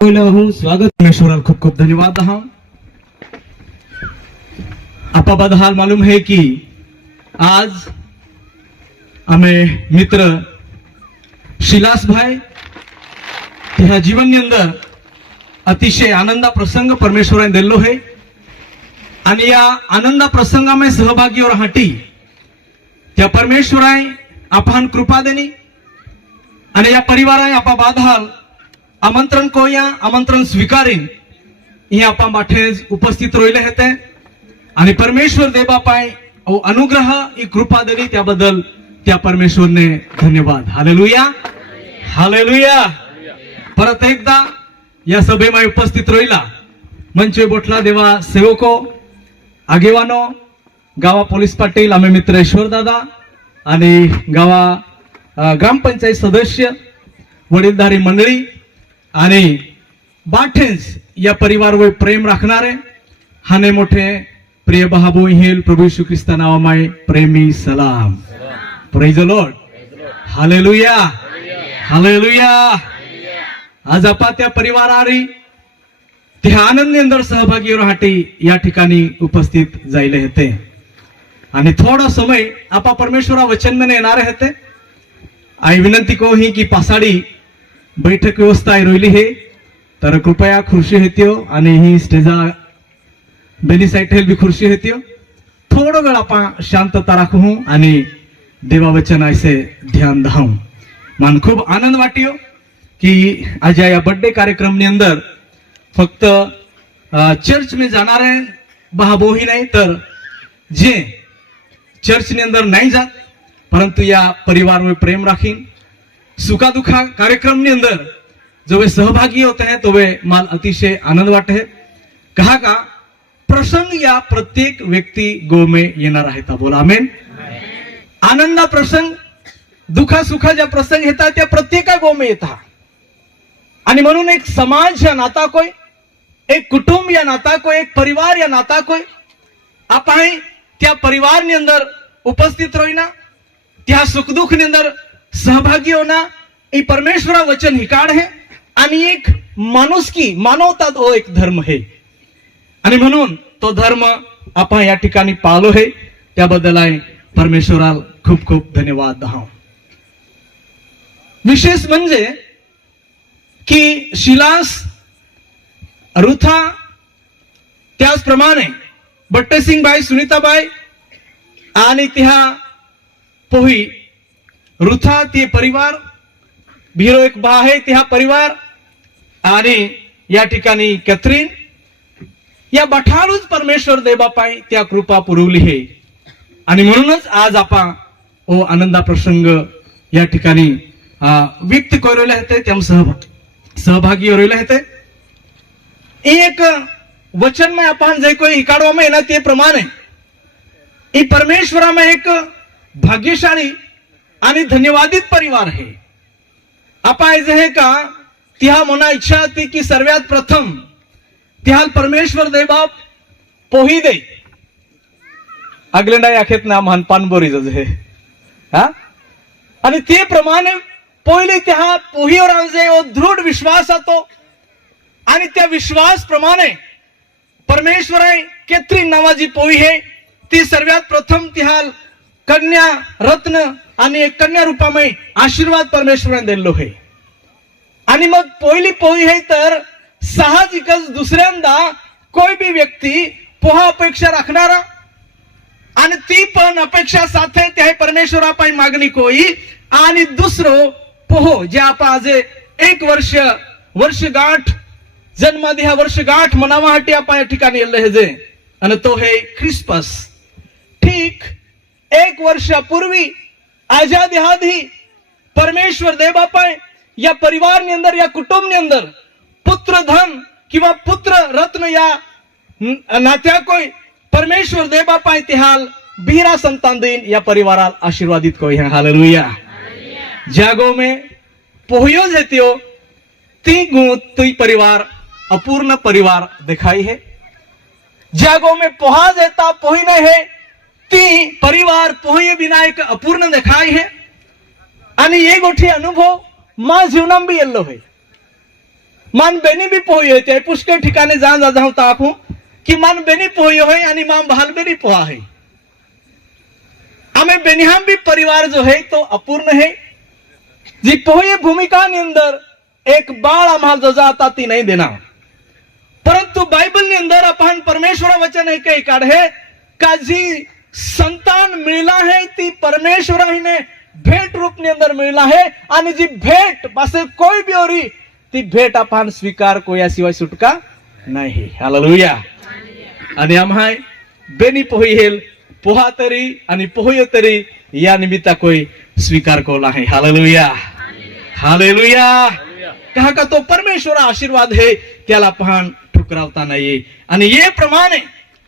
स्वागत परमेश्वर खूब खूब धन्यवाद। आपा बदहाल मालूम है कि आज हमें मित्र शिलास भाई त्या जीवन अंदर अतिशय आनंदा प्रसंग परमेश्वराने दिलो है आणि या आनंदा प्रसंगामध्ये सहभागी और हाटी त्या परमेश्वराने आपण कृपा देनी आणि या परिवाराने आपा बादहाल आमंत्रण को या आमंत्रण स्वीकारीन ये आपा माठे उपस्थित रोइले हेते आणि परमेश्वर देवा पाय ओ अनुग्रह ई कृपा दिली त्याबद्दल त्या परमेश्वरने धन्यवाद। Hallelujah hallelujah. परत एकदा या सभेमध्ये उपस्थित रोइला मंच बोटला देवा सेवको आगेवानो गावा पोलीस पाटील आम्ही मित्र ईश्वर दादा आणि गावा ग्रामपंचायत सदस्य वडीलधारी मंडळी आणि बाठेंस या परिवारवर प्रेम राखणारे हाने मोठे प्रिय भाऊ हेल प्रभू येशू ख्रिस्ता नावामाय प्रेमी सलाम। Praise the Lord. Hallelujah hallelujah. आज आपा त्या परिवारारी त्या आनंदी अंदर सहभागी राहते या ठिकाणी उपस्थित जायले होते आणि थोडा समय आपा परमेश्वरा वचन में येणार होते। आई विनंती को ही की पासाडी बैठक व्यवस्था रोइली है तर कृपया खुर्शी हेतियो आणि ही स्टेजा बेनी साइड भी खुर्शी हेतियो थोड़ा वेळ आपण शांतता राखू आणि देवा वचन ऐसे ध्यान दाऊ। मन खूब आनंद वाटियो कि आज या बर्थडे कार्यक्रम ने अंदर फक्त चर्च में जाणार है भाबो ही नहीं तर जे चर्च ने अंदर नहीं जात परंतु या परिवार में प्रेम राखीन सुखा दुखा कार्यक्रम ने अंदर जो वे सहभागी होते हैं तो वे माल अतिशय आनंद वाटे है। कहा का प्रसंग या प्रत्येक व्यक्ति गो में येणार आहे बोला आमेन। आनंदा प्रसंग दुखा सुखा ज्या प्रसंग येतात त्या प्रत्येका गो में येतात आणि म्हणून एक समाज या नाता कोई एक कुटुंब या नाता कोई एक परिवार या नाता कोई आपण त्या परिवार ने अंदर उपस्थित रोइना त्या सुख दुख ने अंदर सहभागी होना ये परमेश्वरा वचन हिकाड है आणि एक माणूस की मानवता तो एक धर्म है आणि म्हणून तो धर्म आपण या ठिकाणी पाळलो है त्याबद्दल आहे परमेश्वराला खूप खूप धन्यवाद दहा। विशेष म्हणजे की शिलास रुथा त्याचप्रमाणे बट्टेसिंग बाई सुनीताबाई आणि त्या पोही रुथा ते परिवार भीरो एक बा आहे त्या परिवार आणि या ठिकाणी कॅथरीन या बठाळूच परमेश्वर देबापाई त्या कृपा पुरवली आहे आणि म्हणूनच आज आपण ओ आनंदा प्रसंग या ठिकाणी व्यक्त करले होते त्या सहभागी होले होते। एक वचन में आपण जे कोई हिकाडवा में ना ते प्रमाणे ई परमेश्वरा में एक भाग्यशाली आणि धन्यवादित परिवार है। आपण जे का त्या मना इच्छा थी की सर्वात प्रथम त्या परमेश्वर देबाप पोही दे अगलेंडा याखेत ना मान पानबोरी जे हा आणि ते प्रमाणे पहिले त्या पोहीवर जे दृढ विश्वास आतो आणि त्या विश्वास प्रमाणे परमेश्वर केथरीन नावाची पोही है ती सर्वात प्रथम त्या कन्या रत्न आणि एक कन्या रूपामध्ये आशीर्वाद परमेश्वराने दिलो है आणि मग पहिली पोही है तर साहजिकच दुसऱ्यांदा कोई भी व्यक्ती पोहा अपेक्षा राखणारा आणि ती पण अपेक्षा साथे त्या परमेश्वरापाई मागणी कोई आणि दुसरो पोहो जे आपण आज एक वर्षगाठ जन्मादी हा वर्षगाठ मनावासाठी आपण या ठिकाणी येले हे जे आणि तो है ख्रिसमस। ठीक एक वर्षापूर्वी आजादी आधी परमेश्वर देबापाई या परिवार ने अंदर या कुटुंब ने अंदर पुत्र धन किंवा पुत्र रत्न या नात्या कोई परमेश्वर देबापाई तिहाल बीरा संतान दिन या परिवाराल आशीर्वादित कोई है। हालेलुया। जागो में पोहियो जेतियो ती ती परिवार अपूर्ण परिवार दिखाई है। जागो में पोहा देता पोही नहीं है ती परिवार पोही बिना एक अपूर्ण दिखाई है आणि ये गोठी अनुभव मा जीवनाम भी येल्लो है। मान बेनी भी पोही होते पुष्कळ ठिकाणी जाऊन ताकू कि मान बेनी पोही होय आणि मान भाल बेनी पोहा है। हमें बेनिहाम भी परिवार जो है तो अपूर्ण है। जी पोही भूमिका ની અંદર एक बाळ आम्हाला जो जाता ती नहीं देना, परंतु बाइबल ની અંદર अपन परमेश्वर वचन है कई काढे का जी संतान मिळला है ती परमेश्वराने भेट रूप ની અંદર मिळला है आणि जी भेट पासे कोई भी ओरी ती भेट आपण स्वीकार कोयाशिवाय सुटका नाही। हालेलुया। आणि आम्हाय बेनी पोही हेल पोहा तरी आणि पोहय तरी या निमित्ता कोई स्वीकार कोला है। Hallelujah hallelujah. कहा का तो परमेश्वर आशीर्वाद है त्याला पाहन ठुकरावता नाही। आणि ये प्रमाणे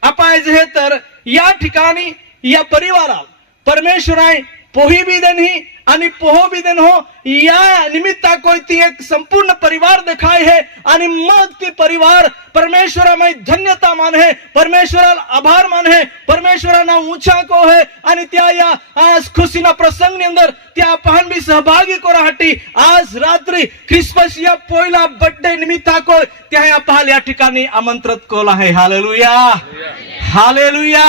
आपण जे तर या ठिकाणी या परिवाराला परमेश्वराय पोही भी देन ही आणि पोहो भी देन हो या निमित्ता कोई ती एक संपूर्ण परिवार दिखाई है आणि मग ती परिवार परमेश्वरामय धन्यता मान है, परमेश्वराला आभार मान है, परमेश्वराना ऊंचा को है आणि त्या या आज खुशीना प्रसंग ની અંદર त्या पाहन भी सहभागी को राहटी आज रात्री क्रिसमस या पहिला बर्थडे निमित्ता को त्या या पाहल या ठिकाणी आमंत्रित कोला है। Hallelujah hallelujah.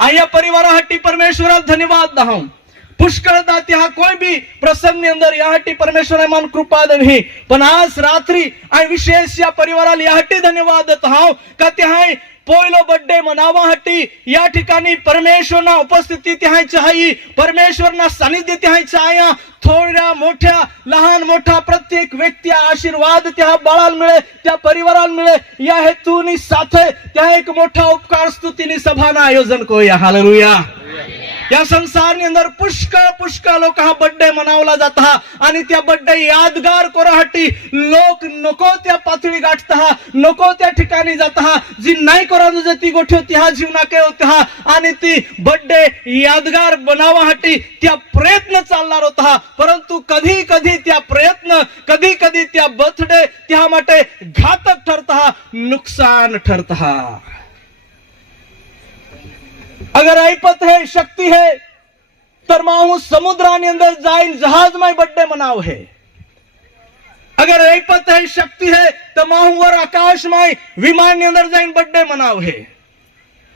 आया परिवारासाठी परमेश्वराला धन्यवाद दाहू। पुष्कळदा त्या कोई भी प्रसंग ની અંદર यासाठी परमेश्वराने मान कृपा देवी, पण आज रात्री आणि विशेष या परिवाराला यासाठी धन्यवाद देत आहो का त्या पहिलो बर्थडे मनावासाठी या ठिकाणी परमेश्वरना उपस्थिती त्या चाही, परमेश्वरना सानिध्य त्या चाया। थोड्या मोठ्या लहान मोठा प्रत्येक व्यक्ती आशीर्वाद त्या बाळाला मिळे, त्या परिवाराला मिळे या हेतूनी साथे त्या एक मोठा उपकार स्तुतीनी सभाना आयोजन कोया। हालेलुया। या संसार ની અંદર पुष्कळ लोक हा बर्थडे मनावला जाता आणि त्या बर्थडे यादगार कोरासाठी लोक नको त्या पातळी गाठता, नको त्या ठिकाणी जाता जी नाही करून जती गोठी होती हा जीवना के होता आणि ती बर्थडे यादगार बनावासाठी त्या प्रयत्न चालणार होता। परंतु कधी कधी त्या प्रयत्न कधी कधी त्या बर्थडे त्या माटे घातक ठरता, नुकसान ठरता। अगर ऐपत है शक्ति है तर माहू समुद्रानी अंदर जाइन जहाज में बर्थडे मनाव है। अगर ऐपत है शक्ति है तो माहू और आकाश में विमान ની અંદર जाइन बर्थडे मनाव है।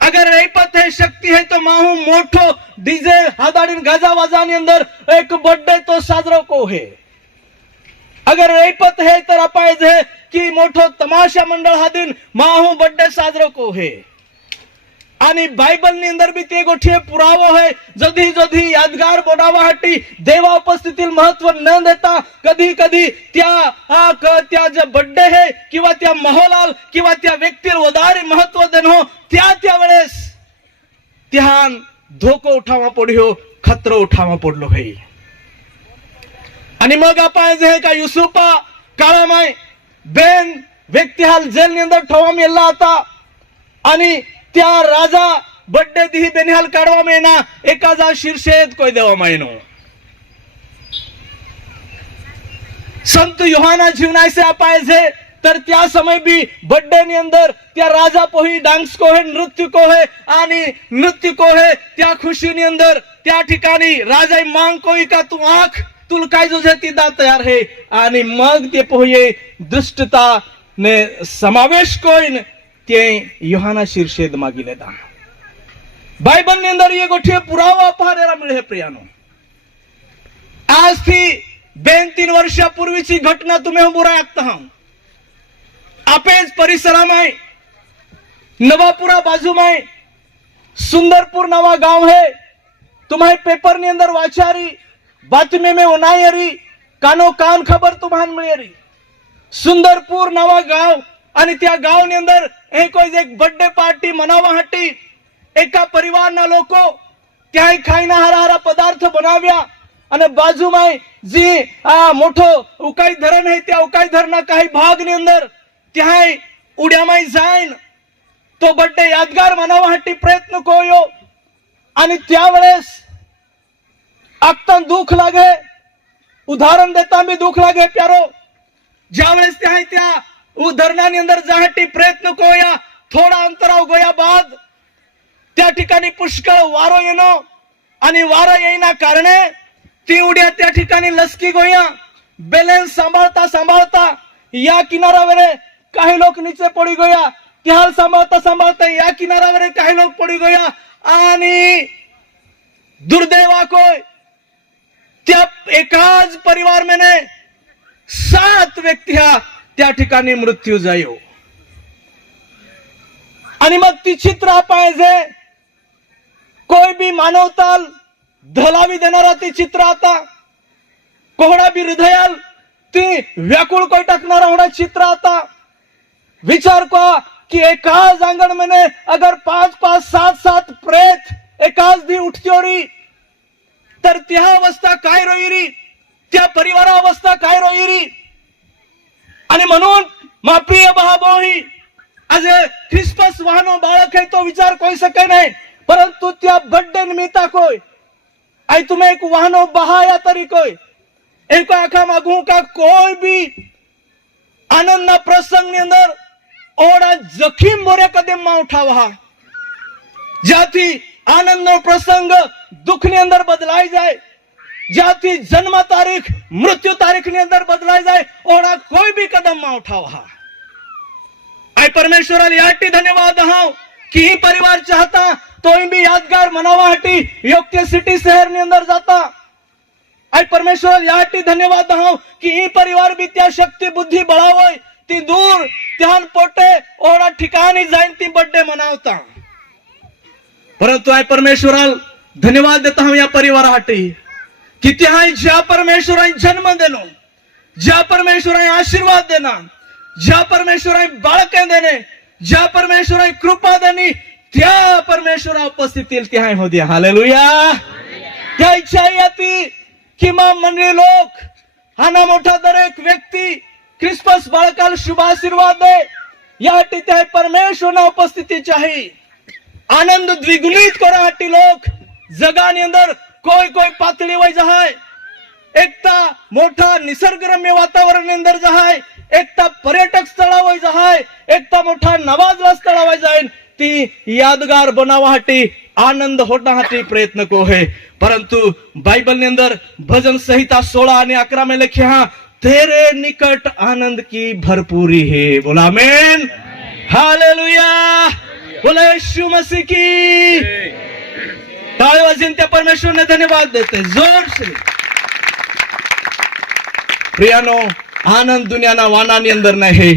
अगर ऐपत है शक्ति है तो माहू मोठो डीजे हादाड़ीन गाजा वाजानी अंदर एक बर्थडे तो साजरो को है। अगर ऐपत है तर अपायज है कि मोठो तमाशा मंडळ हादीन माहू बर्थडे साजरो को है। आणि बाइबल ની અંદર भी તે ગોઠીએ પુરાવો है जधी जधी यादगार बनावासाठी देवा उपस्थितीत महत्व न देता कधी कधी त्या जे बर्थडे है किंवा त्या माहोलाल किंवा त्या व्यक्तीला वधारे महत्व देणं त्या वेळेस त्यान धोको उठावा पड्यो, खतरो उठावा पडलो है। आणि मग आपण जे का युसुफा काळामाय बेन व्यक्ती हाल जेल ની અંદર ठेवा मेला હતા आणि त्या राजा बर्थडे दी बेनिहाल काढवा मेना एकाजा शीर्षेद कोई देवा महीनो संत योहाना जीवनाय से अपाय से तर त्या समय भी बर्थडे ની અંદર त्या राजा पोही डांस को है, नृत्य को है आणि नृत्य को है त्या खुशी ની અંદર त्या ठिकाणी राजा मांग कोई का तू आंख तुल काय जो ती दा तयार है आणि मग ते पोही दुष्टता ने समावेश कोई ते योहाना शीर्षेद मागिले दा। बाइबल ની અંદર ये गोठे पुरावा पाहायला मिळे प्रियानो। आज थी 2-3 वर्षापूर्वीची घटना तुम्ही उभा ऐकता हा। आपेज परिसरामाय नवापुरा बाजूमाय सुंदरपुर नवा गांव है। तुम्हारे पेपर ની અંદર वाचारी बातमी में ओनायरी कानो कान खबर तुम्हान मिळेरी सुंदरपुर नवा गांव आणि त्या गाव ની અંદર एक बर्थडे पार्टी मनावासाठी एका परिवाરના લોકો ત્યાં ખાઈના હારા પદાર્થ બનાવ્યા અને બાજુમાં જે આ મોટો ઉકાઈ ધરણ હે त्या ઉકાઈ ધરના काही ભાગની અંદર ત્યાં ઉડ્યામાં જાઈન તો બર્થડે યાદગાર મનાવવાसाठी પ્રયત્ન કોયો અને त्या वेळेस आत्ता दुःख लागे, उदाहरण देता भी दुःख लागे प्यारो। ज्या वेळेस त्या उदाहरणाની અંદર जासाठी प्रयत्न कोया थोडा अंतराव गोया बाद त्या ठिकाणी पुष्कळ वारो येनो आणि वारा येईना कारणे ती उड्या त्या ठिकाणी लसकी गोया बैलेंस सांभाळता या किनारावर काही लोक नीचे पड़ी गया, त्या हाल सांभाळता सांभाळता या किनारावर काही लोक पड़ी गया आणि दुर्दैवा को त्या एकाच परिवार में 7 व्यक्ती त्या ठिकाणी मृत्यू जायो. आणि मग ती चित्र पाहिजे कोई भी मानवताल धलावी देणारा ती चित्र आता कोहडा भी हृदयाल ती व्याकुळ कोई टाकणारा होणार चित्र आता विचार का कि एकाच आंगण में अगर 5-5 7-7 प्रेत एकाच दी उठती होरी तर त्या अवस्था काय रोईरी, त्या परिवारा अवस्था काय रोईरी. आणि म्हणून मा प्रिय भावोही आज ख्रिसमस वाहनो बाळक है तो विचार कोई सके नहीं, परंतु त्या बर्थडे निमित्ता कोई आई तुम्हें एक वाहनो बहाया तरी कोई एक आखा मागू का कोई भी आनंद ना प्रसंग ની અંદર ઓડા જખીમ બોરે કદમ માં ઉઠાવા જ્યાંથી આનંદનો પ્રસંગ દુઃખની અંદર બદલાઈ જાય, જ્યાંથી જન્મ તારીખ મૃત્યુ તારીખની અંદર બદલાઈ જાય ઓડા કોઈ બી કદમ માં ઉઠાવા. आई परमेश्वराला याटी धन्यवाद हाव कि ही परिवार चाहता तो भी यादगार मनावा हटी योग्य सिटी शहर ની અંદર जाता. आई परमेश्वराला याटी धन्यवाद हाव कि ही परिवार भी त्या शक्ति बुद्धि बढ़ावोय ती दूर त्यान पोटे ओरा ठिकाणी जाईन ती बर्थडे मनावता. परंतु आई परमेश्वराला धन्यवाद देता हूं या परिवारासाठी कि त्या ज्या परमेश्वराने जन्म देनो, ज्या परमेश्वराने आशीर्वाद देना, ज्या परमेश्वराने बाळके देणे, ज्या परमेश्वराने कृपा देणी त्या परमेश्वरा उपस्थित त्या हो द्या. हालेलुया. त्या इच्छा येते कि मा मंडळी लोक हाना मोठा दरेक व्यक्ती क्रिसमस बाळकाला शुभ आशीर्वाद दे यासाठी त्या परमेश्वरना उपस्थिती चाहिए. आनंद द्विगुणित करासाठी लोक जगानी अंदर कोई कोई पातळी वय जहाय, एकता मोठा निसर्गरम्य वातावरण अंदर जहाय, एकता पर्यटक स्थळावर जहाय, एकता मोठा नवाजला स्थळावर जाईन ती यादगार बनावासाठी आनंद होण्यासाठी प्रयत्न को है. परंतु बाइबल ने अंदर भजन संहिता 16 आणि 11 में लिखा तेरे निकट आनंद की भरपूरी है. बोला आमीन. हालेलुया. बोला यीशु मसीह की. टाळी वाजून त्या परमेश्वरने धन्यवाद देते जोर से. प्रियानो आनंद दुनियाना वानानी अंदर नहीं,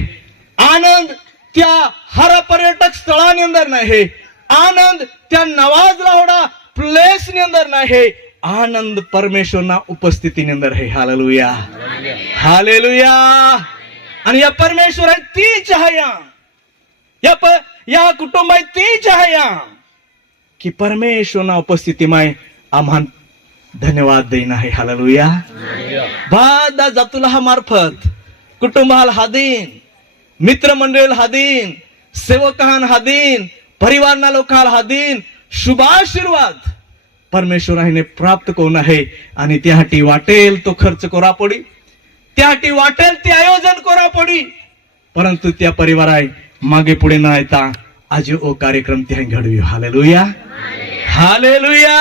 आनंद त्या हर पर्यटक स्थळानी अंदर नहीं, आनंद त्या नवाजला होडा प्लेस ની અંદર नहीं, आनंद परमेश्वरना उपस्थितीની અંદર है. हालेलुया. हालेलुया. आणि या परमेश्वर ती चाहया या कुटुंबात ती चाहया कि परमेश्वरना उपस्थितीમાં आम्हान धन्यवाद देना है. हालेलुया. बादा जातुला मार्फत कुटुंबाला हादीन, मित्रमंडळीला हादीन, सेवकांना हादीन, परिवारना लोकांना हादीन शुभाशीर्वाद परमेश्वराने प्राप्त कोण आहे. आणि त्यासाठी वाटेल तो खर्च करा पडी, त्यासाठी वाटेल ते आयोजन करा पडी, परंतु त्या परिवाराय मागे पुढे न येता आज ओ कार्यक्रम त्या घडवियो. हालेलुया. हालेलुया.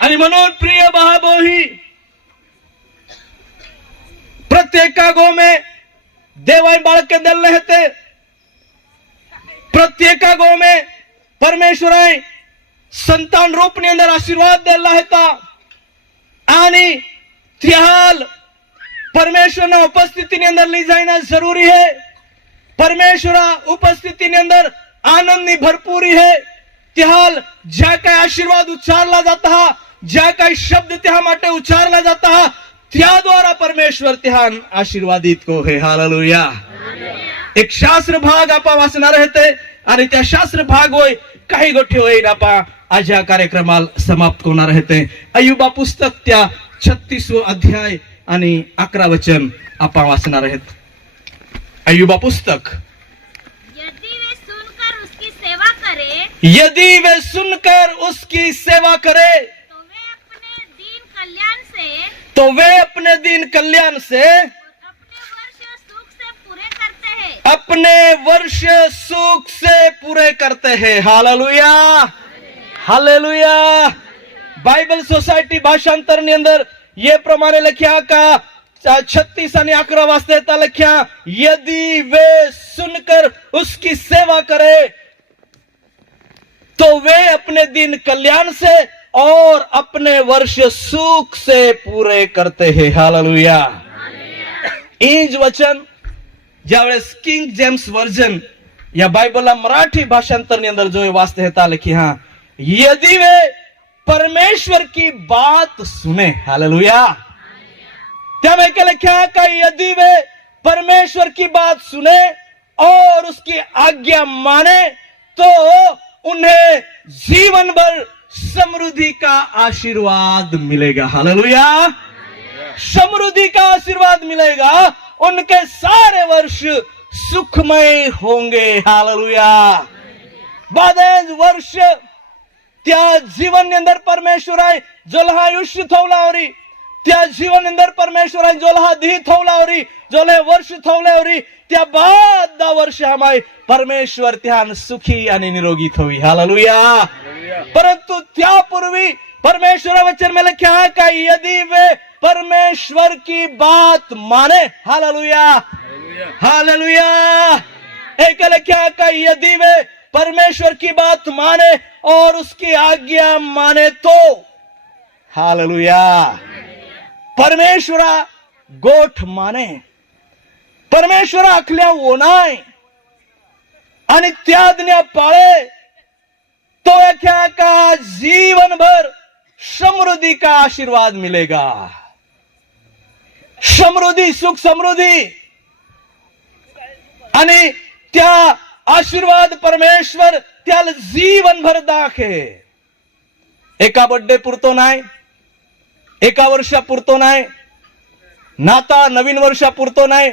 आणि म्हणून प्रिय भावोही प्रत्येक गो में देवाई बाळके दिले होते, प्रत्येक गो में परमेश्वराय संतान रूप ने अंदर आशीर्वाद दिला होता. आणि त्याल परमेश्वरना उपस्थिति अंदर ली जाना जरूरी है. परमेश्वरा उपस्थिति अंदर आनंद भरपूरी है. त्याल ज्या काय आशीर्वाद उच्चारला जाता हा, ज्या काय शब्द त्या माटे उच्चारला जाता हा, त्याद्वारा परमेश्वर त्या आशीर्वादित को है. हालेलुया. एक शास्त्र भाग आपण वाचणार होते आणि त्या शास्त्र भाग होय काही गोष्टी होईल आपण आज या कार्यक्रमाला समाप्त होणार होते. अय्युबा पुस्तक त्या 36 अध्याय आणि 11 वचन आपण वाचणार आहेत. अय्युबा पुस्तक यदि वे सुनकर उसकी सेवा करे, यदि वे सुनकर उसकी सेवा करे तो वे अपने दिन कल्याण से अपने वर्ष सुख से पूरे करते हैं. हालेलुया. हालेलुया. बाइबल सोसायटी भाषांतर ની અંદર ये प्रमाणे લખ્યા का 36 आणि 11 वाजता येता लिखा, यदि वे सुनकर उसकी सेवा करे तो वे अपने दिन कल्याण से और अपने वर्ष सुख से पूरे करते हैं. हालेलुया. इंज वचन ज्यावेळेस किंग जेम्स वर्जन या बाइबलला मराठी भाषांतर अंदर जो वाचते हैं ताले कि हाँ, यदि वे परमेश्वर की बात सुने. हालेलुया. त्यामें क्या लिखा कि यदि वे परमेश्वर की बात सुने और उसकी आज्ञा माने तो उन्हें जीवन भर समृद्धि का आशीर्वाद मिलेगा. हालेलुया. समृद्धि का आशीर्वाद मिलेगा. उनके सारे वर्ष सुखमय होंगे. हालेलुया. बादेज वर्ष त्या जीवन अंदर परमेश्वराय जोलहा आयुष्य थवलावरी, त्या जीवन अंदर परमेश्वराय जोलहा धी थवलावरी, जोले वर्ष थवलावरी, त्या बाद वर्ष हमाय परमेश्वर त्यान सुखी आणि निरोगी थवी. हालेलुया. परंतु त्यापूर्वी परमेश्वर वचन में लिखा है कि यदि वे परमेश्वर की बात माने. हालेलुया. हालेलुया. एक लिखा है कि यदि वे परमेश्वर की बात माने और उसकी आज्ञा माने तो. हालेलुया. परमेश्वरा गोठ माने, परमेश्वरा आखल्या ओनाय आणि त्या आज्ञा पाळे तो क्या का जीवन भर समृद्धि का आशीर्वाद मिलेगा. समृद्धी, सुख समृद्धी आणि त्या आशीर्वाद परमेश्वर त्याला जीवन भर दाखे. एका बर्थडे पुरतो नाही, एका वर्षा पुरतो नाही, नाता नवीन वर्षा पुरतो नाही,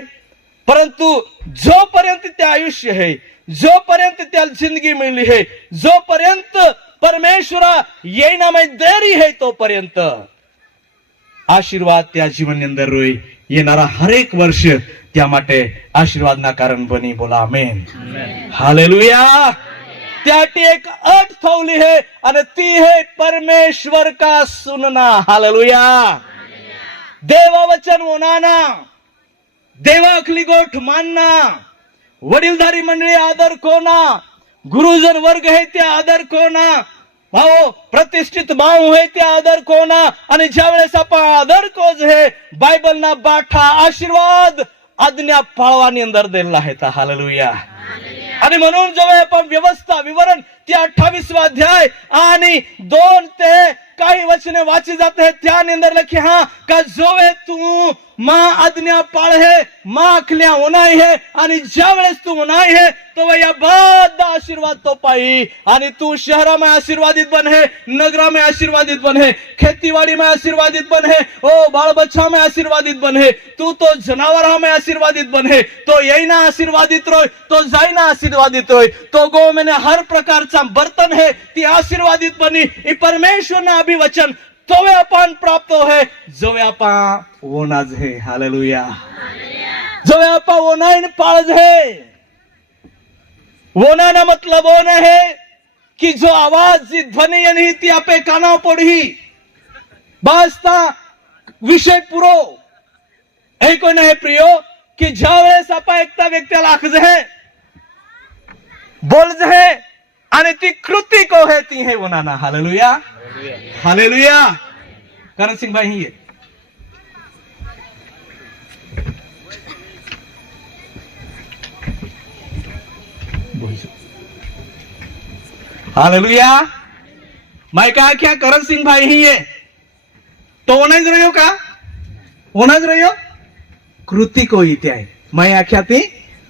परंतु जोपर्यंत ते आयुष्य है, जोपर्यंत त्याला जिंदगी मिळली है, जोपर्यंत परमेश्वरा येईना में देरी है तोपर्यंत आशीर्वाद त्या जीवन अंदर रोई येणारा हरेक वर्ष त्या माटे आशीर्वादना कारण बनी. बोला आमेन. हालेलुया. त्याटी एक अट थवली है आणि ती है परमेश्वर का सुनना. हालेलुया. देवा वचन ओनाना, देवा अखली गोठ मानना, वडीलधारी मंडळी आदर कोना, गुरुजन वर्ग है त्या आदर कोना, भाऊ प्रतिष्ठित भाऊ है त्या आदर कोना. आणि ज्या वेळेस आपण आदर कोज है बायबल ना बाठा आशीर्वाद आज्ञा पाळवानी अंदर दिलेला आहे. हालेलुया. आणि म्हणून जेव्हा आपण व्यवस्था विवरण त्या 28 अध्याय आणि 2 ते काही वचने वाची जाते हैं त्या अंदर लिखी हाँ का जोवे तू माँ आज्ञा पाळ है, माँ अखल्या होनाई है आणि ज्या वेळेस तू होनाई है तो वह बाद आशीर्वाद तो पाई. आणि तू शहरा में आशीर्वादित बन है, नगरा में आशीर्वादित बन है, खेतीवाड़ी में आशीर्वादित बन है, ओ बाल बच्चा में आशीर्वादित बन है, तू तो जनावर में आशीर्वादित बन है, तो यही ना आशीर्वादित रोय, तो जाई ना आशीर्वादित रोय, तो गो मैंने हर प्रकारचा बर्तन है ती आशीर्वादित बनी. परमेश्वर ना अभी वचन तो वे अपन प्राप्त है जो वे आपा वो नाज है. हालेलुया. जो वे आपा वो नाइन पाळज है. वो ना मतलब वो न है कि जो आवाज जी ध्वनि यानी ती आपे काना पड़ी बास्ता विषय पुरो ऐको नाही प्रियो की ज्या वेळेस आपा एकटा व्यक्तीला आखज है बोलज है आणि ती कृती को है ती है वो ना. हालेलुया. हालेलुया. करण सिंह भाई ही है. हालेलुया. मैं कहा क्या करण सिंह भाई ही है तो होना ज रह्यो का, होना ज रह्यो कृती को ही त्या मैं आख्या ती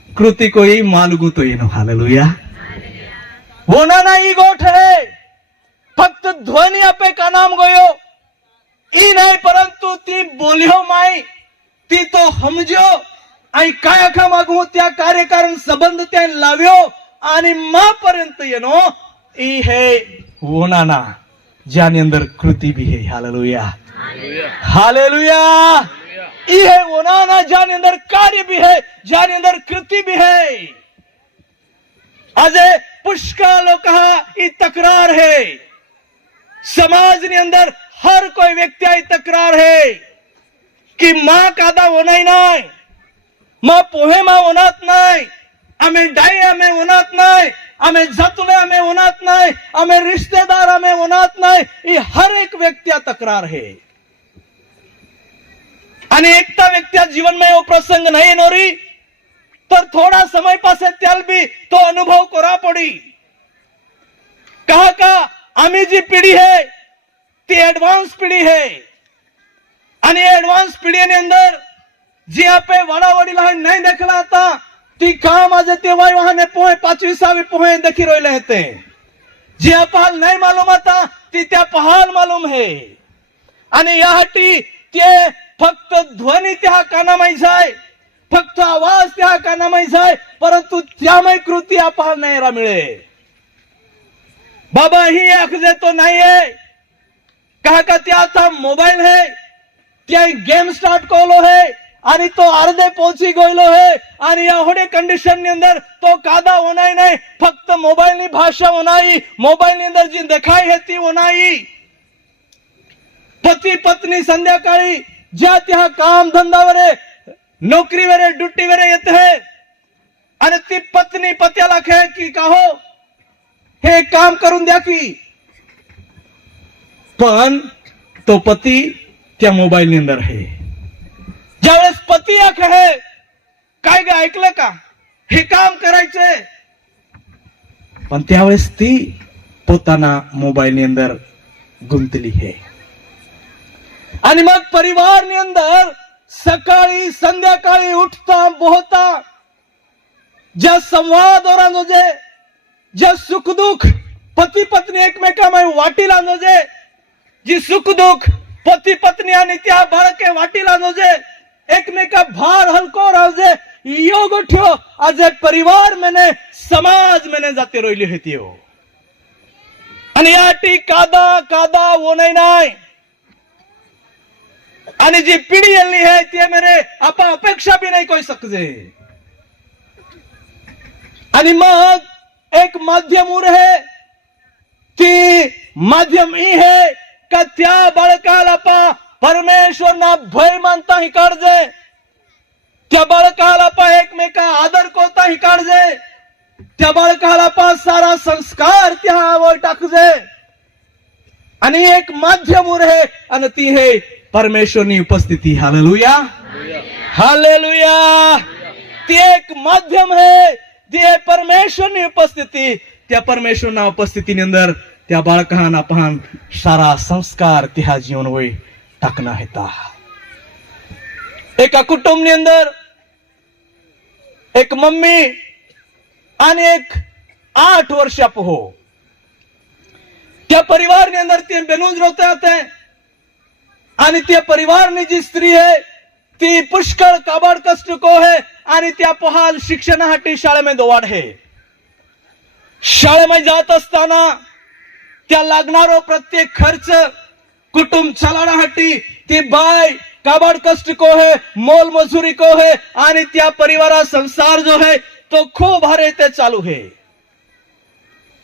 कृती को ही मालगू तो येनो. हालेलुया. होना नाही गोठ है फक्त ध्वनि आपे का नाम गयो ई नाही, परंतु ती बोलियो माई ती तो समजो आणि काय आखा मागू त्या कार्यकारण संबंध त्या लाव्यो आणि मा पर्यंत येनो ई है वोनाना ज्यानी अंदर कृति भी है. हालेलुया. हालेलुया. ई है वोनाना ज्यानी अंदर कार्य भी है, ज्यानी अंदर कृति भी है. आज पुष्कळ लोक ई तक्रार है. समाज ने अंदर हर कोई व्यक्ति आई तक्रार है की मा कादा ओनाई नाही, मा पोहे मा ओनात नाही, आम्ही डाई आम्ही ओनात नाही, आम्ही जतुले आम्ही ओनात नाही, आम्ही रिश्तेदार आम्ही ओनात नाही, ये हर एक व्यक्ति तकरार है। आणि एकता व्यक्ति जीवन में वो प्रसंग नहीं नोरी तर थोड़ा समय पासे त्याल भी तो अनुभव करा पड़ी। कहा का आम्ही जी पिढी है ती एडवांस पिढी है आणि एडवांस पिढीने अंदर जी आपे वडा वडीला नहीं देखला आता ती काम आज ते वाहने पोहे 5वी पोहे देखी रोले होते जी अपहाल नहीं मालूम आता ती त्या पहाल मालूम है आणि यासाठी ते फक्त ध्वनी त्या कानामाई जाय, फक्त आवाज त्या कानामाई जाय, परंतु त्यामय कृती अपहाल नाही रा मिळे। बाबा ही अखजे तो नहीं है, कहा का त्या आता मोबाइल है, त्या गेम स्टार्ट कोलो है आणि तो अर्धे पोची गोयलो है आणि एवढे कंडिशन ની અંદર तो कादा होनाई नहीं, फक्त मोबाइल ની भाषा होनाई, मोबाइल ની અંદર जी देखाई है ती होनाई। पती पत्नी संध्याकाळी ज्या त्या काम धंदावरे नोकरीवरे ड्युटीवरे येत है आणि ती पत्नी पत्याला खे की काहो हे काम करून द्या की, पण तो पती त्या मोबाईल ની અંદર है। ज्यावेळेस पती आख है काय ग ऐकलं का हे काम करायचे, पण त्यावेळेस ती पोताना मोबाईल ની અંદર गुंतली है। आणि मग परिवार ની અંદર सकाळी संध्याकाळी उठता बोहता ज्या संवाद ओरांनो जे ज्या सुख दुख पती पत्नी एकमेकांमध्ये वाटी लांजो जे जी सुख दुख पती पत्नी आणि त्या बाळके वाटी लांजो जे एकमेका भार हलको राजे योग ठेव आज परिवार मैंने समाज मैंने जाते रोइली होती हो आणि याटी कादा कादा वो नाही आणि जी पिढी येली है ते मेरे आपा अपेक्षा भी नहीं कोई सकते। आणि मग एक माध्यम उर है ती माध्यम ही है का त्या बाळकाला पा परमेश्वर ना भय मानता ही काढजे, त्या बाळकाला पा एकमेका आदर कोता ही काढजे, त्या बाळकाला पा सारा संस्कार त्या आवड टाकजे आणि एक माध्यम उर है आणि ती है परमेश्वरनी उपस्थिति। Hallelujah hallelujah. ती एक माध्यम है, ती है परमेश्वरनी उपस्थिति। त्या परमेश्वरना उपस्थितीની અંદર त्या बाळकाना पाहन सारा संस्कार त्या जीवन वय टाकना हेता। एका कुटुंबની અંદર एक मम्मी आणि एक 8 वर्षा पोहो त्या परिवारની અંદર તે બેનું જ રોતે હતા आणि त्या परिवारनी जी स्त्री है ती पुष्कळ काबाड कष्ट को है आणि त्या पहाल शिक्षणासाठी शाळेमध्ये दोवाड है। शाळेमध्ये जात असताना त्या लागणारो प्रत्येक खर्च कुटुंब चलावण्यासाठी ती बाय काबाड कष्ट को है, मोल मजुरी को है आणि त्या परिवारा संसार जो है तो खूप भारे ते चालू है।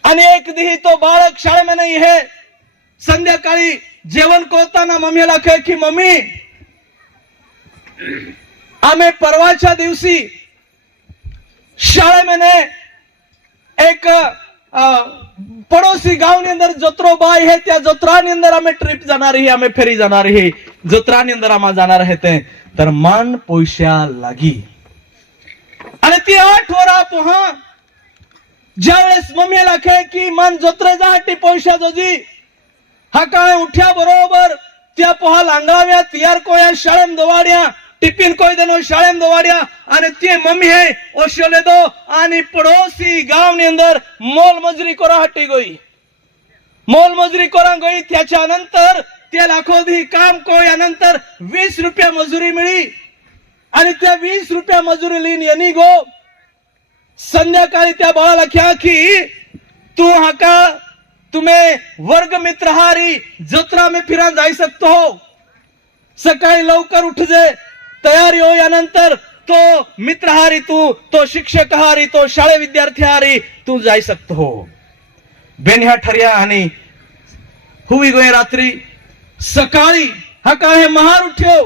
आणि एक दिही तो बाळक शाळेमध्ये नहीं है, संध्याकाळी जेवण कोताना मम्मीला कहे की मम्मी आम्ही परवाच्या दिवशी शाळेमध्ये एक पड़ोसी गांव ની અંદર जत्रो बाई है, त्या जत्राની અંદર અમે ट्रिप जाणार ही, અમે फेरी जाणार ही, जत्राની અંદર आम्हा जाणार आहे ते तर मान पैसा लागी आणि ती 8 वरा पोहा ज्यावेळेस मम्मीला कहे की मान जत्रे जासाठी पैसा जोजी हा काय उठ्या बरोबर त्या पोहा लांगळाव्या तयार कोया शाळेम दवाड्या टिफिन कोई देनो शाळेम दवाड्या आणि ते मम्मी है ओशले दो आणि पड़ोसी गांव ની અંદર मोल मजुरी कोरा हटी गई, मोल मजुरी कोरा गई। त्याच्या नंतर ते लाखोधी काम कोया नंतर 20 रुपया मजुरी मिळी आणि त्या 20 रुपया मजुरी लीन येनी गो संध्याकाळी त्या बाळाला क्या की तू हा का तुम्हें वर्ग मित्र हारी जत्रा में फिरा जाई सकतो हो, सकाळी लवकर उठ जे तयारी हो यानंतर तो मित्र हारी तू तो शिक्षक हारी तो शाळे विद्यार्थी हारी तू जाई सकतो हो। बेन्या ठरिया आणि हुई गई रात्री सकाळी हा काय महार उठ्यो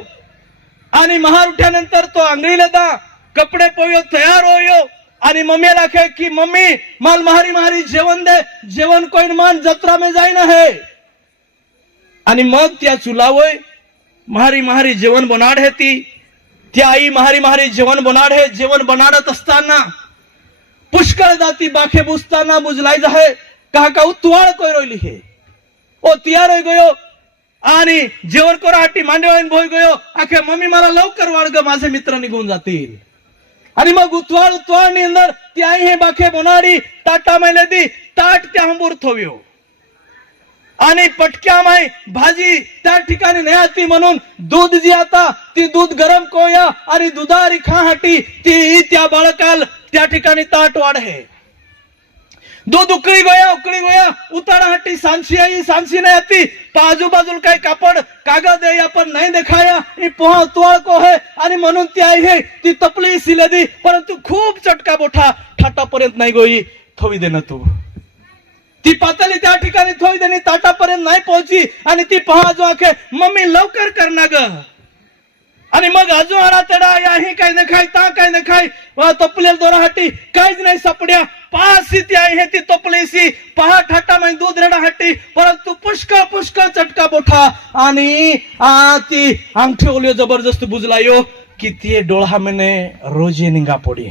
आणि महार उठ्यानंतर तो आंघळीला दा कपडे पोयो तयार होयो आणि मम्मीला कहे की मम्मी माल महारी महारी जेवण दे, जेवण कोण मान जत्रा में जाईन है. आणि मग त्या चुलावय महारी महारी जेवण बनाड है. त्या आई महारी महारी जेवण बनाड है. जेवण बनाडत असताना पुष्कळ जाती बाखे बुजताना बुजलाई जाहे कहा का तुवाळ कोय रोयली हे ओ तयार होई गयो आणि जेवण कराहाटी मांडवाईन भोय गयो. आखे मम्मी मला लवकर वाढ ग, माझे मित्र निघून जातील. आणि मग उतवाळ ની અંદર त्या आई हे बाखे बनाडी ताटा में लेदी ताट त्या हंबूर थोव्यो आणि पटक्यामाय भाजी त्या ठिकाणी नाही आती म्हणून दूध जी आता ती दूध गरम कोया आणि दुधारी खाहाटी ती त्या बाळकाल त्या ठिकाणी ताट वाढ है. दूध उकळी गोया उताराहाटी सांसी आई सांसी नहीं आती. आजू बाजू काही कापड कागद है आपण नहीं दिखाया. ही पोहा तुवाळ को है आणि म्हणून ती आई है ती तपली सिलेदी परंतु खूप चटका बोठा ठाटापर्यंत नाही गोई थोवी देणं तू. ती पातळी त्या ठिकाणी थोडी देणी ताटापर्यंत नाही पोहोची आणि ती पहा जो आखे मम्मी लवकर कर ना ग. आणि मग अजून आडा तडा याही काही न खाय ता काही न खाय तपलेल दोराहाटी काहीच नाही सापड्या. पासी ती आहे ती तपलेसी पहा ठाटा मै दूध रेडाहाटी परंतु पुष्कळ चटका बोठा आणि ती अंगठी ओलियो जबरदस्त बुजलायो की ती डोळा मने रोजे निंगा पडी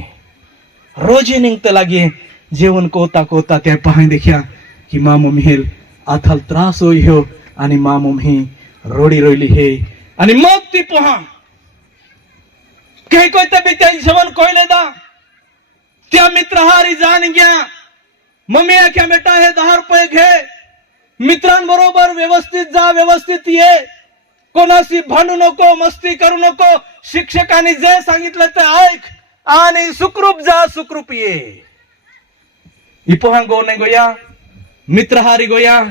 रोजे निंगते लागे. जेवण कोता त्या पहा देखिया की मा मम्मी हेल आथाल त्रास होई हो आणि मा मम्मी रोडी रोयली हे. आणि मग ती पहा काही कोयते बी त्या जेवण कोयले दा त्या मित्र हारी जाण गया. मम्मी आख्या बेटा हे 10 रुपये घे, मित्रांबरोबर व्यवस्थित जा, व्यवस्थित ये, कोणाशी भांडू नको, मस्ती करू नको, शिक्षकांनी जे सांगितलं ते ऐक आणि सुखरूप जा सुखरूप ये. इपोहा गो नाही गोया, मित्र हारी गोया,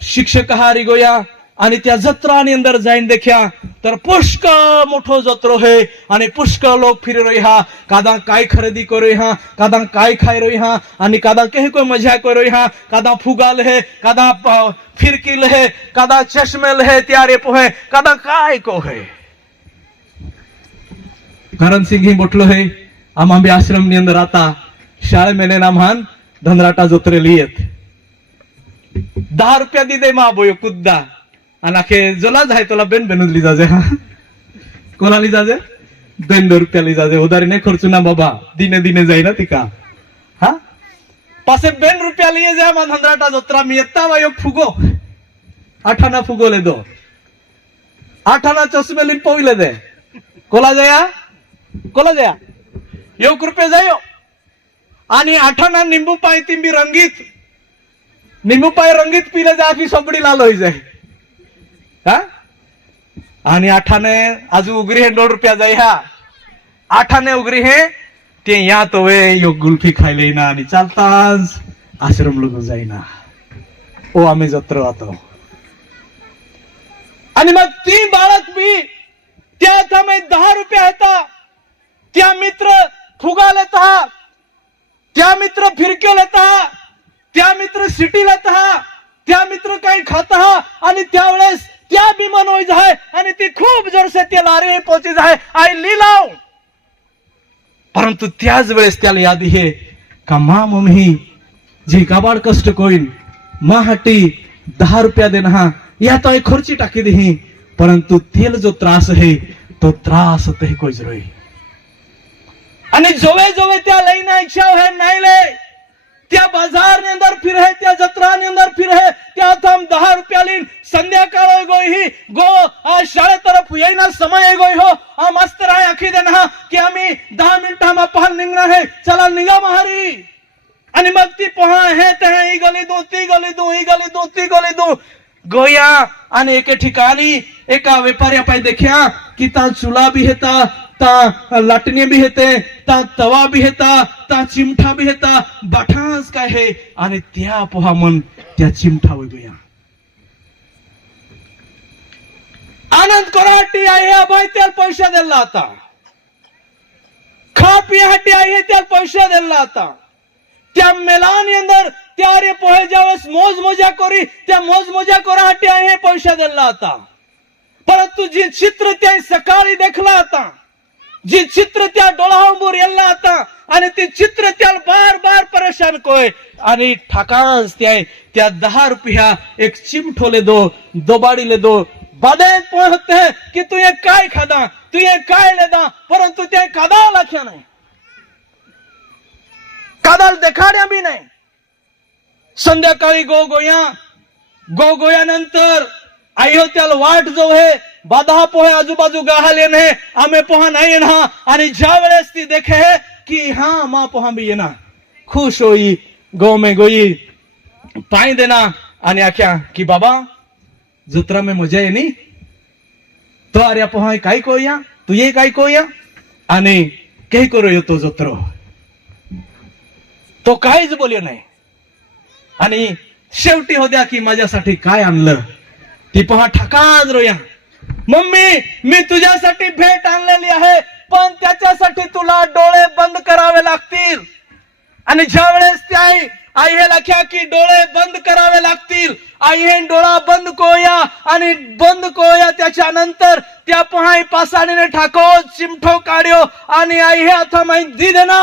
शिक्षक हारी गोया आणि त्या जत्रानी अंदर जाईन देख्या तर पुष्कळ मोठो जत्रो है आणि पुष्कळ लोक फिरे रही हा. कादा काय खरेदी करो हा, कादा काय खाय रही हा आणि कादा कहीं कोई मजा करो हा, कादा फुगाल है, कादा फिरकिल है, कादा चश्मेल है, त्यारे पोहे कादा काय को है. करण सिंह ही बोटलो है आम बी आश्रम ની અંદર आता शाळे મેને ના માન धनराटा जोत्रे लियत 10 रुपया दी दे मा बोयो कुद्दा आणि आखे जोला जाय तुला बेन बेनून ली जाजे. हा कोणा ली जाजे 2 रुपया ली जाजे. उधारी नाही खर्चू ना बाबा, दिने दिने जाई ना तिका. हा पासे 2 रुपया लिए जाय मा धनराटा जोत्रा मी येता वायो फुगो 8 आना फुगो ले दो 8 आना चष्मे लिन पोविले दे कोला जाया 1 रुपये जायो आणि 8 आना निंबू पाय तिंबी रंगीत निंबू पाय रंगीत पिले जा की सोबडी लाल होई जाय. हा आणि 8 आने आजू उगरी है 2 रुपया जाय. हा 8 आने उगरी है ते या तो वे यो गुल्फी खायले ना आणि चालताच आश्रम लोक जाईना ओ आम्ही जत्र आतो. आणि मग ती बाळक बी त्या थांबे 10 रुपया होता. त्या मित्र फुगा लेता, त्या मित्र फिरक्यो लेता, त्या मित्र सिटी लेता, त्या मित्र काही खाता आणि त्यावेळेस त्या बी मन होई जाय आणि ती खूप जोरसे त्या लारे पोहोची जाय आई लिलाव. परंतु त्याच वेळेस त्याला याद हे का मा मम्मी जे गाबाड कष्ट कोईन मा हाटी 10 रुपया देना हा या तो खर्ची टाकी दे परंतु तेल जो त्रास है तो त्रास ते कोई जरोई. आणि जोवे जोवे त्या लईना इच्छा है नहीं ले त्या बाजार ने अंदर फिर है, त्या जत्रा ने अंदर फिर है, त्या हम 10 रुपया लीन संध्याकाळ हो गई ही गो आज शाळे तरफ येईना समय गई हो. आ मास्तर आहे आखी देना की आम्ही 10 मिनिटा मा पहल निघना है चला निघा महारी. आणि मग ती पहा है ते ही गली दो ती गली दो ही गली दो ती गली दो गोया. आणि एके ठिकाणी एका व्यापाऱ्या पाय देखिया की ता चुला भी हेता, ता लाटणे भी हेते, ता तवा भी हेता, ता चिमठा भी हेता, बाठास काय है आणि त्या पोहा मन त्या चिमठा व गया. आनंद कराटी आहे अभय त्याला पैसा दिला आता, खा पियाहाटी आहे त्याला पैसा दिला आता. त्या मेलानी अंदर त्यारे पोहे ज्यावेळेस मोज मजा करी त्या मोज मजा कराहाटी आहे पैसा दिला आता. परंतु जे चित्र त्या सकाळी देखला आता, जे चित्र त्या डोळ्यावर येला आता, आणि ते चित्र त्याला बार बार परेशान कोय, आणि ठाकास त्या 10 रुपया एक चिमठोले दो बाड़ीले दो बादे पहुंचते हैं कि तू ये काय खादा, तू ये काय लेदा, परंतु त्या कादा लाख्या नाही, कादाल देखाड्या बी नाही. संध्याकाळी गोगोया नंतर आई हो त्याला वाट जो है बाधा पोहे आजूबाजू गाहाले ने आम्ही पोहा नाही येणार, आणि ज्या वेळेस ती देखे है कि हाँ माँ पोहा भी येना, खुश होई गौ में गोई पाई देना, आणि आख्या की बाबा जत्रा में मजा आहे नी, तो अरे पोहा काय कोया, तू ये काय कोया, आणि काही करू येतो जत्रो, तो काहीच बोले नाही. आणि शेवटी होत्या की माझ्यासाठी काय आणलं, ती पहा ठकाज रोया, मम्मी मी तुझ्यासाठी भेट आणलेली आहे, पण त्याच्यासाठी तुला डोळे बंद करावे लागतील. आणि ज्या वेळेस ती आई हे लख्या की डोळे बंद करावे लागतील, आई हे डोळा बंद कोया, आणि बंद कोया त्याच्यानंतर त्या पहाई पासाणीने ठाको चिमठो काढ्यो, आणि आई हे अथा माहिती दी देना.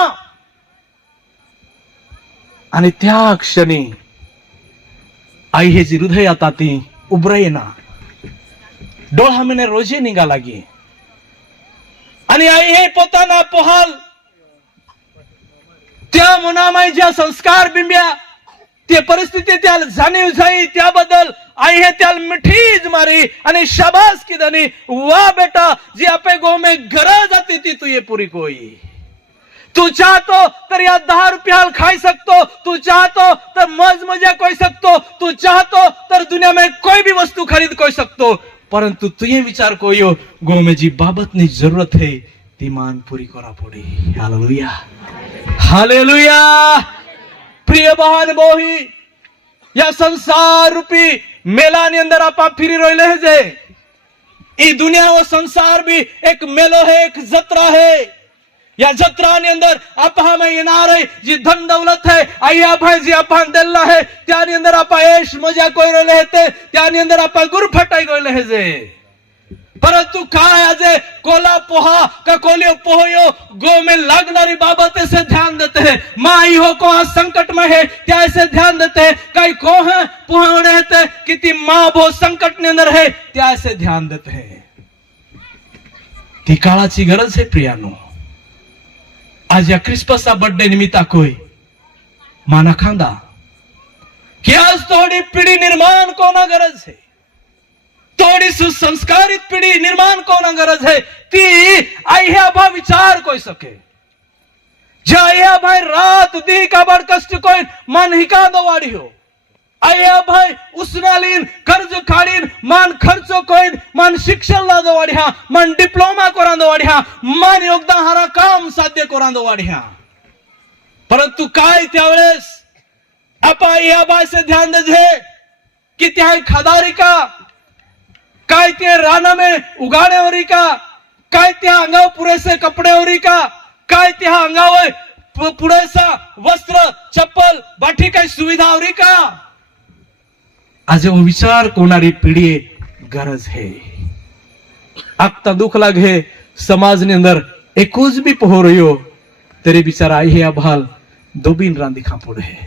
आणि त्या क्षणी आई हे जी हृदय आता ती उभराई ना, डोळा महिने रोजे निघा लागी, आणि आई हे पोताना पोहाल त्या मनामाई ज्या संस्कार बिंब्या ते परिस्थिती त्याला जाणीव झाली, त्याबद्दल आई हे त्याला मिठीज मारी, आणि शाबास की दनी, वाह बेटा जी आपे गो में गरज आती थी तू ये पूरी कोई, तू चाहतो तर या 10 रुपया खाई सकतो, तू चाहतो तर मौज मजा कोई सकतो, तू चाहतो तर दुनिया में कोई भी वस्तु खरीद कोई सकतो, परंतु तू ये विचार कोयो गो में जी बाबत नी जरूरत है ती मान पूरी करा पड़ी. Hallelujah hallelujah. प्रिय बहन बोही, या संसार रूपी मेला ની અંદર આપા ફરી રોયલે છે. ई दुनिया व संसार भी एक मेलो है, एक जत्रा है. या जत्रा ની અંદર આપા में येणार है जी धन दौलत है, आया भाई जी आपा देला है, त्यानी અંદર આપા ऐश मजा कोई रोले है, त्यानी અંદર आपा गुर फटाई गोले है. परंतु काय आज कोला पोहा का कोलियो पोहो गो में लागनारी बाबतें से ध्यान देते हैं. माई हो को आज संकट में है त्या ऐसे ध्यान देते हैं, कई को है पोहा रहते कि ती माँ वो संकट ने अंदर है त्या ऐसे ध्यान देते हैं. ती काळाची गरज है प्रियानो. आज या क्रिसमसचा बर्थडे निमित्त कोई माना खांदा की आज थोड़ी पिढी निर्माण कोना गरज है, थोड़ी सुसंस्कारित पिढी निर्माण कोना गरज है. ती आई है अभा विचार कोई सके, जया भाई रात दी का बड़ कष्ट कोई मन हिका दो वाड़ी हो, आया भाई उसनालीन कर्ज खाड़ीन मान खर्चो कोई मान शिक्षण ला दो वाड़ी, मन डिप्लोमा कोरा दो वाड़ी, मान योगदान हारा काम साध्य कोरा दो वाड़ी. परंतु काय त्यावेळेस आपा या बाय से ध्यान दे कि त्या खादारी का काय ते राना में उगाड्यावरी का, काय त्या अंगावर पुरेसे कपड्यावरी का, काय त्या अंगावर पुरेसा वस्त्र चप्पल बाठी काही सुविधावरी का. आज वो विचार कोणारी पिढी गरज है. आगता दुख लागे समाज ने अंदर एकूज भी पहो रह्यो तेरे बिचारा आई है अभाल दोबीन रांदी खापुड़ है.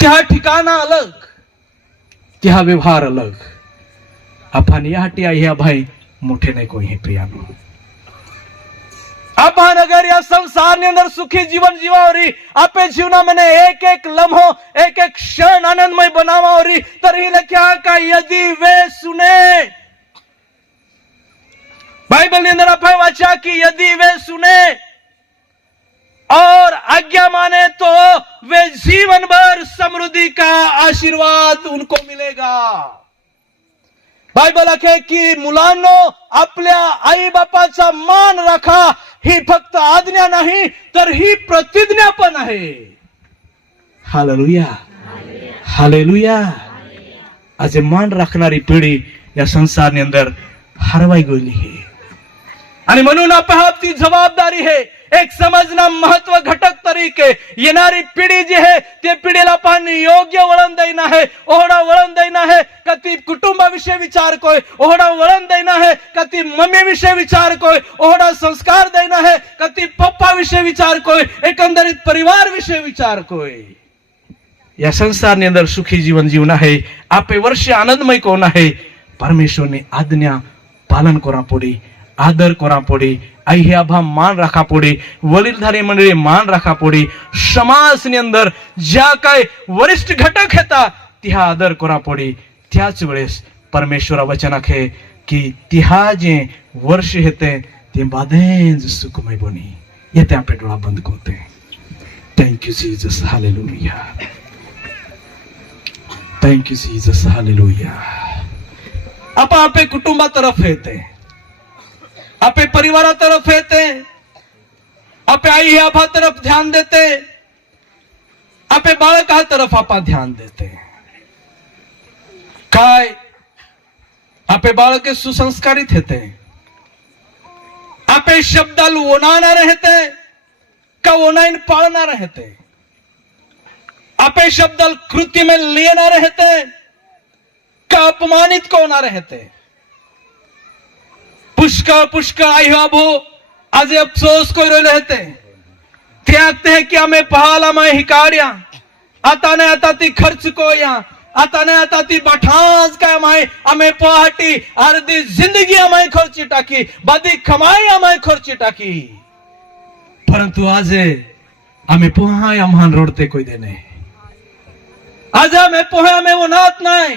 त्या ठिकाणा अलग, त्या व्यवहार अलग. आपण यासाठी आई है भाई मोठे नाही कोई है प्रियानो. आपण अगर या संसार ने अंदर सुखी जीवन जीवावरी, आपे जीवना मने एक एक लम्हो एक एक क्षण आनंदमय बनावावरी, तर ही लख्या का यदि वे सुने, बाइबल ने अंदर आपण वाचा की यदि वे सुने और आज्ञा माने तो वे जीवन भर समृद्धि का आशीर्वाद उनको मिलेगा. बायबल आहे की मुलांनो आपल्या आई बापाचा मान राखा, ही फक्त आज्ञा नाही तर ही प्रतिज्ञा पण आहे. Hallelujah hallelujah. आज मान राखणारी पिढी या संसारनी अंदर हरवाई गेली है. आणि म्हणून आपली जबाबदारी है एक समजना महत्व घटक तरीके येणारी पिढी जी आहे ते पिढीला पाहणे योग्य वळण देणं आहे, ओहडा वळण देणं आहे का ती कुटुंबाविषयी विचार कोय, ओहडा वळण देणं आहे का ती मम्मी विषयी विचार कोय, ओहडा संस्कार देणं आहे का ती पप्पा विषयी विचार कोय, एकंदरीत परिवार विषयी विचार कोय. या संसाરની અંદર સુખી જીવન જીવના है, आपे वर्ष आनंदमय कोण आहे. परमेश्वरनी आज्ञा पालन करा पडी, आदर करा पडी, आई हे आभा मान राखा पडी, वडीलधारी मंडळी मान राखा पडी. समाजની અંદર ज्या काय वरिष्ठ घटक હતા त्या आदर करा पडी. त्याच वेळेस परमेश्वरा वचनाक है की त्या जे वर्ष हेते ते बादेंज सुखमय बनी. येते आपले डोळा बंद करते. Thank you Jesus, hallelujah. Thank you Jesus, hallelujah. आपण आपले कुटुंबा तरफ येते, आपे परिवारा तरफ येते, आपे आई आभा तरफ ध्यान देते, आपे बाळका तरफ आपा ध्यान देते. काय आपे बाळके सुसंस्कारित हेते, आपे शब्दाल ओनाणार हेते का ओनाईन पाळणार हेते, आपे शब्दाल कृती में लेणार हेते का अपमानित कोणार हेते. पुष्कळ पुष्कळ आई बाबू आज अफसोस कोई रोले हेते. ते आते हैं कि हमें पहाला में हिकाड्या, आता ने आता ती खर्च कोया, आता ने आता ती बठास काय माय हमें पहाटी अर्धी जिंदगी हमें खर्ची टाकी, बधी कमाई हमें खर्ची टाकी. परंतु आज हमें पोहा आम्हान रोडते कोई देने. आज हमें पोहा में उन्हात नाही,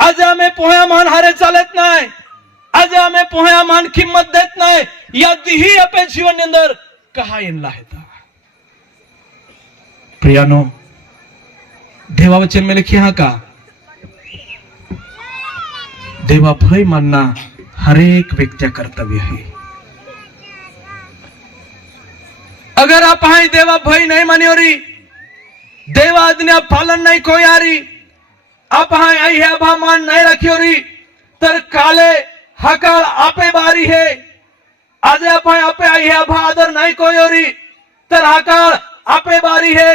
आज हमें पोहा मान हारे चालत नाही, आज हमें पोहा मान किंमत देत नाही. या दिही आपे जीवन अंदर कहा येनला हेता. प्रियानो, देवा वचन में लिखिया का देवा भय मानना हर एक व्यक्ति कर्तव्य है. अगर आप हाई देवा भय नहीं मानी हो रही, देवा आज्ञा पालन नहीं कोई आ रही, आप हाई आई है भा मान नहीं रखी हो रही, तर काले हकाल आपे बारी है. आज आप आपे आई है भा आदर नहीं कोई हो रही, तर हकाल आपे बारी है.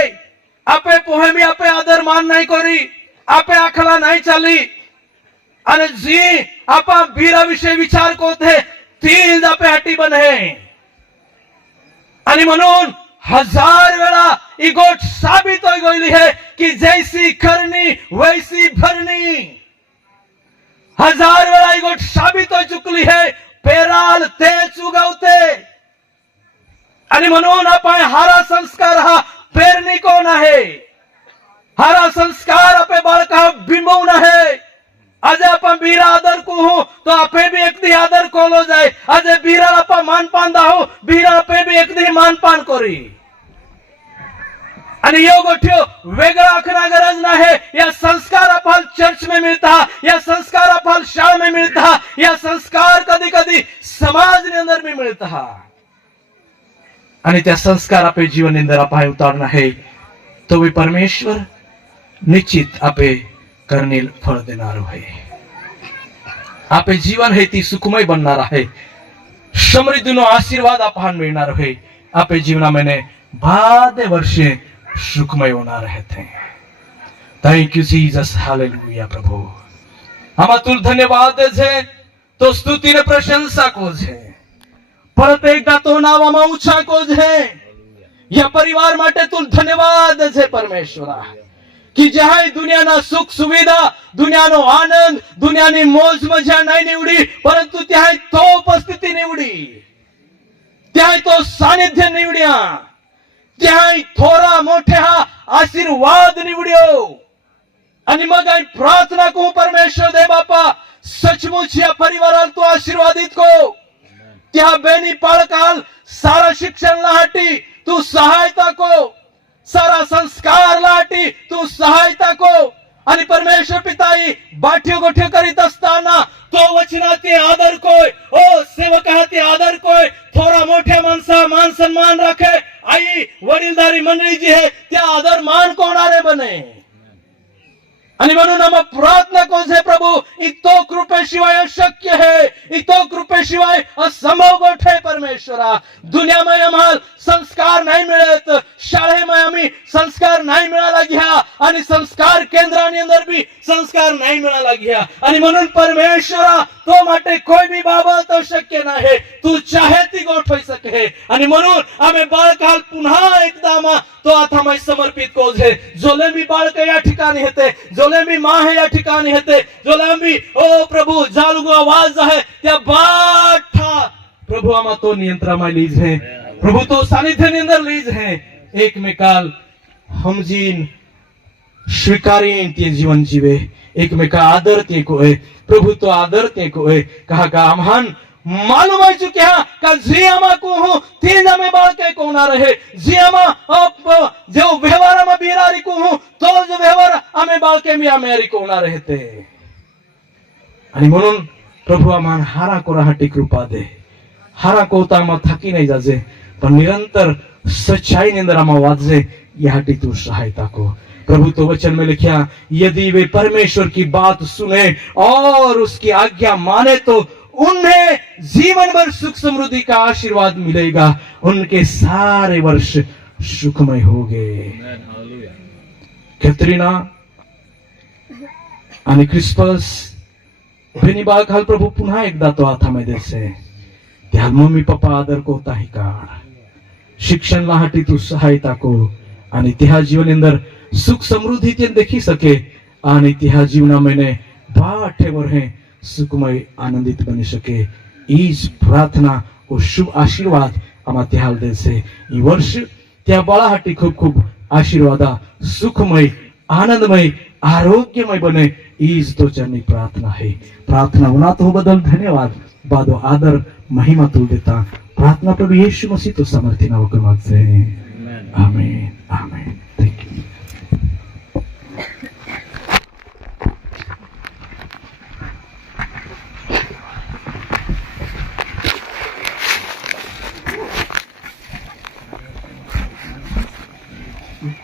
आपे पोहेमी आपे आदर मान नहीं करी, आपे आखला नहीं चाली, आणि जी आपा बीरा विषय विचार कोते तीच आपे हटी बने. आणि म्हणून 1000 वेळा ही गोष्ट साबित हो गई है कि जैसी करनी वैसी भरनी. 1000 वेळा ही गोष्ट साबित हो चुकली है, पेराल तेच उगवते. आणि म्हणून आपण हारा संस्कार हा पेरणी कोण आहे, हारा संस्कार आपे बाळका बिंबवून आहे. आज आपण बीरा आदर को हो तो आपे भी एक दी आदर कोलो जाए. आज बीरा आपा मानपान दाहो, बीरा आपे भी एक दी मानपान करी. आणि यो गोठ्यो वेगळा आखना गरज नाही. या संस्कार आपण चर्च में मिलता, या संस्कार आपण शाळा में मिलता, या संस्कार कधी कधी समाज ने अंदर में मिलता. आणि त्या संस्कार आपे जीवन अंदर आपण उतारना है तो भी परमेश्वर निश्चित आपे करनील फळ देणार आहे. आपे जीवन है ती सुखमय बनणार आहे, समृद्धीनो आशीर्वाद आपण मिळणार आहे. आपे जीवनामध्ये बादे वर्षे सुखमय होणार आहेत. Thank you Jesus, hallelujah. प्रभु हम तुल धन्यवाद છે, तो स्तुति ने प्रशंसा को છે, परत एकदा तो नाव आम्हा ऊंचा को છે. या परिवार માટે तुल धन्यवाद છે परमेश्वरा, की जहां दुनियाना सुख सुविधा, दुनियानो आनंद, दुनियानी मौज मजा नाही निवडी, परंतु त्या तो उपस्थिती निवडी, त्या तो सानिध्य निवड्या, त्या थोरा मोठे हा आशीर्वाद निवड्यो. आणि मग प्रार्थना को परमेश्वर दे बापा सचमुच या परिवाराला तो आशीर्वादित को. त्या बेनी पाळकाल सारा शिक्षण लाटी तू सहायता को, सारा संस्कार लाटी तू सहायता को. आणि परमेश्वर पिताई बाठ्यो गोठ्यो करीत असताना तो वचनाचे आदर कोय, ओ सेवक हाती आदर कोय, थोरा मोठ्या माणसा मान सन्मान राखे. आई वडीलधारी मंडळी जी है त्या आदर मान कोणारे बने. आणि म्हणून आम्हा प्रार्थना करू छे प्रभु इतो कृपेशिवाय अशक्य है, इतो कृपेशिवाय असंभव गोष्ट है परमेश्वरा. दुनियामध्ये आम्हाला संस्कार नाही मिळत, शाळेमध्ये आम्ही संस्कार नाही मिळाला घ्या आणि संस्कार केंद्राની અંદર बी संस्कार नाही मिळाला घ्या. आणि म्हणून परमेश्वरा तो માટે કોઈ બી બાબત અશક્ય नाही, तू चाहे ती गोष्ट होई सके. आणि म्हणून आम्ही बाळकाल पुन्हा एकदा आम्हा तो हातामध्ये समर्पित करू छे. जोले बी बाळक या ठिकाणी होते, जोले बी माँ है या ठिकाणी होते, जोले बी ओ प्रभु जालुगो आवाज आहे त्या बाठा प्रभु आम्हा तो नियंत्रणाમાં લીજ है, प्रभु तो सानिध्यની અંદર લીજ है. एकमेकाल हमजीन स्वीकारीन ते जीवन जीवे, एकमेका आदर ते कोय प्रभु तो आदर ते कोय. कहा का आम्हान मालूम है चुक्या का जी आमा को हूं ते जमे बाळके कोणार है, जी आमा जो व्यवहाराમાં बिरारी को हूं तो जो व्यवहार आम्ही बाळके मी आमेरी कोणार रहते. आणि म्हणून प्रभु आम्हाला हारा कोराहाटी कृपा दे. हारा कोता आम्हा थकी नहीं जाजे, पर निरंतर सच्चाई ની અંદર આમાં વાજે याटी तू सहायता को. प्रभु तो वचन में लिखा यदि वे परमेश्वर की बात सुने और उसकी आज्ञा माने तो उन्हें जीवन भर सुख समृद्धि का आशीर्वाद मिलेगा, उनके सारे वर्ष सुखमय होंगे. कैथरीना आणि क्रिस्पस बेनी बाळकाल प्रभु पुन्हा एकदा तो हातामध्ये देसे. त्या मम्मी पप्पा आदर कोताही काढ, शिक्षण लाहाटी तू सहायता को आणि त्या जीवन अंदर सुख समृद्धि ते देखी सके आणि त्या जीवनामध्ये बाठेवर है सुखमय आनंदित बनी सके. ईज प्रार्थना व शुभ आशीर्वाद आम्हा त्याला देसे. ई वर्ष त्या बाळाहाटी खूप खूप आशीर्वादा सुखमय आनंदमय आरोग्यमय बने ईज तो चरणी प्रार्थना है. प्रार्थना होना तो बदल धन्यवाद बादो आदर महिमा तू देता. प्रार्थना प्रभु यीशु मसीह तो समर्थी नाव क्रमांक से. आमेन आमेन.